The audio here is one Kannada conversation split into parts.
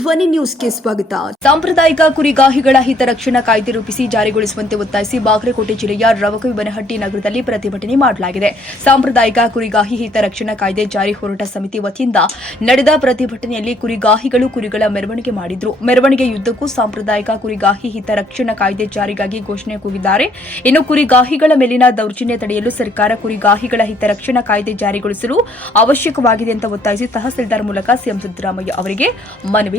ಧ್ವನಿ ನ್ಯೂಸ್ಗೆ ಸ್ವಾಗತ. ಸಾಂಪ್ರದಾಯಿಕ ಕುರಿಗಾಹಿಗಳ ಹಿತರಕ್ಷಣಾ ಕಾಯ್ದೆ ರೂಪಿಸಿ ಜಾರಿಗೊಳಿಸುವಂತೆ ಒತ್ತಾಯಿಸಿ ಬಾಗಲಕೋಟೆ ಜಿಲ್ಲೆಯ ರವಕವಿಬನಹಟ್ಟಿ ನಗರದಲ್ಲಿ ಪ್ರತಿಭಟನೆ ಮಾಡಲಾಗಿದೆ. ಸಾಂಪ್ರದಾಯಿಕ ಕುರಿಗಾಹಿ ಹಿತರಕ್ಷಣಾ ಕಾಯ್ದೆ ಜಾರಿ ಹೋರಾಟ ಸಮಿತಿ ವತಿಯಿಂದ ನಡೆದ ಪ್ರತಿಭಟನೆಯಲ್ಲಿ ಕುರಿಗಾಹಿಗಳು ಕುರಿಗಳ ಮೆರವಣಿಗೆ ಮಾಡಿದ್ರು. ಮೆರವಣಿಗೆಯುದ್ದಕ್ಕೂ ಸಾಂಪ್ರದಾಯಿಕ ಕುರಿಗಾಹಿ ಹಿತರಕ್ಷಣಾ ಕಾಯ್ದೆ ಜಾರಿಗಾಗಿ ಘೋಷಣೆ ಕೂಗಿದ್ದಾರೆ. ಇನ್ನು ಕುರಿಗಾಹಿಗಳ ಮೇಲಿನ ದೌರ್ಜನ್ಯ ತಡೆಯಲು ಸರ್ಕಾರ ಕುರಿಗಾಹಿಗಳ ಹಿತರಕ್ಷಣಾ ಕಾಯ್ದೆ ಜಾರಿಗೊಳಿಸಲು ಅವಶ್ಯಕವಾಗಿದೆ ಅಂತ ಒತ್ತಾಯಿಸಿ ತಹಸೀಲ್ದಾರ್ ಮೂಲಕ ಸಿಎಂ ಸಿದ್ದರಾಮಯ್ಯ ಅವರಿಗೆ ಮನವಿ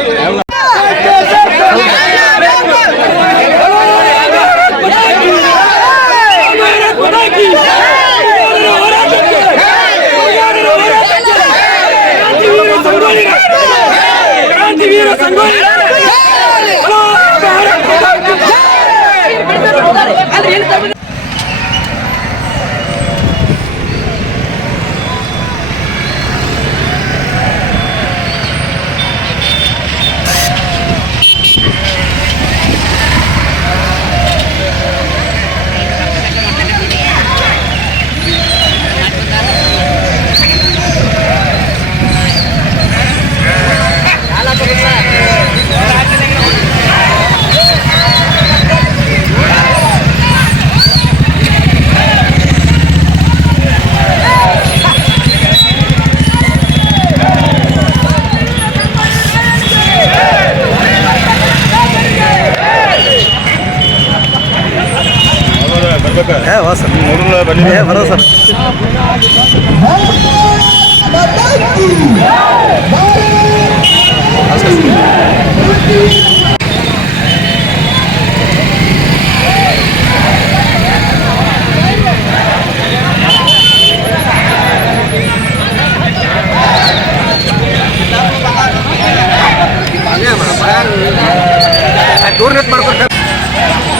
ದೂರ ನಿಂತ್ ಮಾಡ್ಕೊತ ಅದೆಲ್ಲ ಮತ್ತೆ ಹೋಗ್ಬಿಡಿ ಬರೋದು ಅದೇ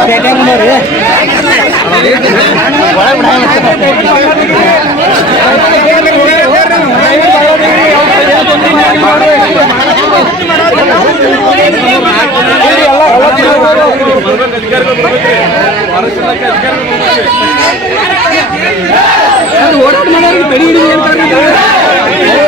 ಅದಕ್ಕೆ ಮಾಡೋರಿಗೆ ಏ ಅಬ್ರೆ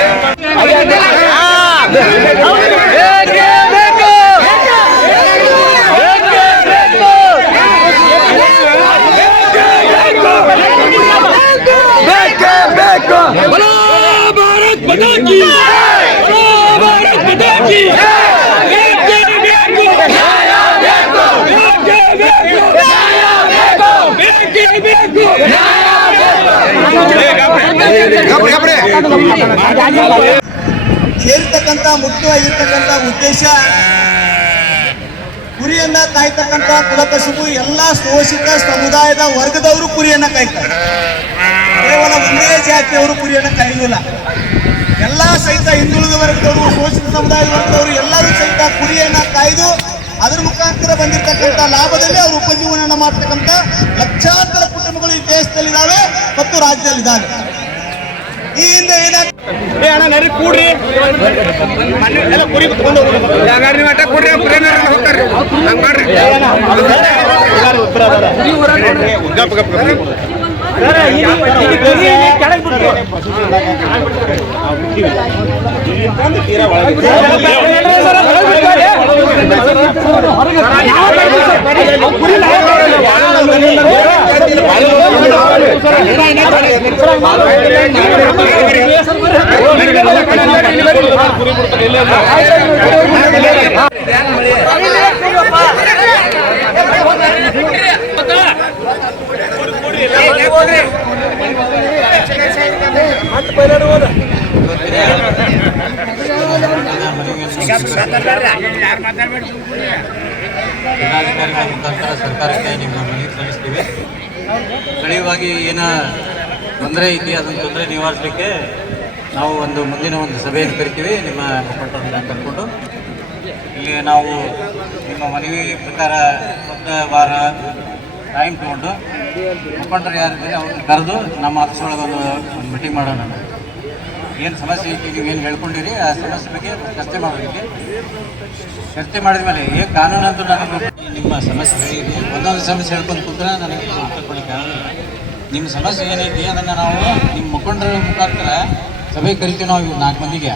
Gabriel, Gabriel. ಸೇರ್ತಕ್ಕಂಥ, ಮುಖ್ಯವಾಗಿರ್ತಕ್ಕಂಥ ಉದ್ದೇಶ, ಕುರಿಯನ್ನ ಕಾಯ್ತಕ್ಕಂಥ ಕುಲಕಸುಬು, ಎಲ್ಲ ಶೋಷಿತ ಸಮುದಾಯದ ವರ್ಗದವರು ಕುರಿಯನ್ನ ಕಾಯ್ತಾರೆ. ಕೇವಲ ಒಂದೇ ಜಾತಿಯವರು ಕುರಿಯನ್ನ ಕಾಯುವುದಿಲ್ಲ. ಎಲ್ಲಾ ಸಹಿತ ಹಿಂದುಳಿದ ವರ್ಗದವರು, ಶೋಷಿತ ಸಮುದಾಯದ ವರ್ಗದವರು ಎಲ್ಲರೂ ಸಹಿತ ಕುರಿಯನ್ನ ಕಾಯ್ದು, ಅದರ ಮುಖಾಂತರ ಬಂದಿರತಕ್ಕಂಥ ಲಾಭದಲ್ಲಿ ಅವರು ಉಪಜೀವನ ಮಾಡ್ತಕ್ಕಂಥ ಲಕ್ಷಾಂತರ ಕುಟುಂಬಗಳು ಈ ದೇಶದಲ್ಲಿದ್ದಾವೆ ಮತ್ತು ರಾಜ್ಯದಲ್ಲಿದ್ದಾವೆ. ಈ ಹಿಂದೆ ಏನಾಗ್ತದೆ ಏ ಅಣ್ಣ ನರಿ ಕೂಡ್ರಿ ಮನೆ ಎಲ್ಲ ಕುರಿ ಕುತ್ಕೊಂಡು ಹೋಗ್ಬೇಕು ಯಾವ್ಯಾರ ನೀವು ಅಟ್ಟ ಕೊಡ್ರಿ ಪ್ರೇಮರ ಹೋಗ್ತಾರ್ರಿ ಹಂಗ್ ಮಾಡ್ರಿ ಗಪ್ ಗಪ್ ಗಪ್ ಜಿಲ್ಲಾಧಿಕಾರಿಗಳ ಮುಖಾಂತರ ಸರ್ಕಾರಕ್ಕೆ ನಿಮ್ಮ ಮನವಿ ಸಲ್ಲಿಸ್ತೀವಿ. ಸ್ಥಳೀಯವಾಗಿ ಏನ ತೊಂದರೆ ಐತಿ ಅದನ್ನು ತೊಂದರೆ ನಿವಾರಿಸಲಿಕ್ಕೆ ನಾವು ಒಂದು ಮುಂದಿನ ಒಂದು ಸಭೆಯನ್ನು ಕರಿತೀವಿ, ನಿಮ್ಮ ಮುಖಂಡರನ್ನ ಕರ್ಕೊಂಡು ಇಲ್ಲಿ ನಾವು ನಿಮ್ಮ ಮನವಿ ಪ್ರಕಾರ ಒಂದು ವಾರ ಟೈಮ್ ತೊಗೊಂಡು ಮುಖಂಡರು ಯಾರಿದ್ದಾರೆ ಅವ್ರನ್ನ ಕರೆದು ನಮ್ಮ ಆಫೀಸ್ ಒಳಗೆ ಒಂದು ಒಂದು ಮೀಟಿಂಗ್ ಮಾಡೋಣ ಏನು ಸಮಸ್ಯೆ ಐತಿ ಏನು ಹೇಳ್ಕೊಂಡಿರಿ, ಆ ಸಮಸ್ಯೆ ಬಗ್ಗೆ ಚರ್ಚೆ ಮಾಡಬೇಕು. ಚರ್ಚೆ ಮಾಡಿದ ಮೇಲೆ ಏ ಕಾನೂನು ಅಂತೂ ನನಗೆ ನಿಮ್ಮ ಸಮಸ್ಯೆ ಒಂದೊಂದು ಸಮಸ್ಯೆ ಹೇಳ್ಕೊಂಡು ಕೂತ್ರೆ ನನಗೆ ಕೊಡಲಿಕ್ಕೆ ನಿಮ್ಮ ಸಮಸ್ಯೆ ಏನೈತಿ ಅದನ್ನು ನಾವು ನಿಮ್ಮ ಮುಖಂಡರ ಮುಖಾಂತರ ಸಭೆ ಕರಿತೀವಿ ನಾವು ಇವು ನಾಲ್ಕು ಮಂದಿಗೆ.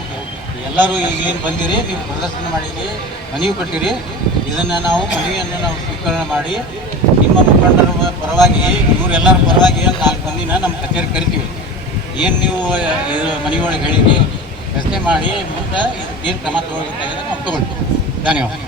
ಎಲ್ಲರೂ ಈಗ ಏನು ಬಂದಿರಿ, ನೀವು ಪ್ರದರ್ಶನ ಮಾಡಿರಿ, ಮನವಿ ಕೊಟ್ಟಿರಿ, ಇದನ್ನು ನಾವು ಮನವಿಯನ್ನು ನಾವು ಸ್ವೀಕರಣೆ ಮಾಡಿ ನಿಮ್ಮ ಮುಖಂಡರ ಪರವಾಗಿ, ಇವರೆಲ್ಲರ ಪರವಾಗಿ ನಾಲ್ಕು ಮಂದಿನ ನಮ್ಮ ಕಚೇರಿ ಕರಿತೀವಿ. ಏನು ನೀವು ಮನೆಯೊಳಗೆ ಹೇಳಿರಿ ರಸ್ತೆ ಮಾಡಿ ಮುಂದೆ ಏನು ಕ್ರಮ ತಗೊಳ್ಬೇಕಾಗಿದೆ ನಾವು ತಗೊಳ್ತೀವಿ. ಧನ್ಯವಾದ.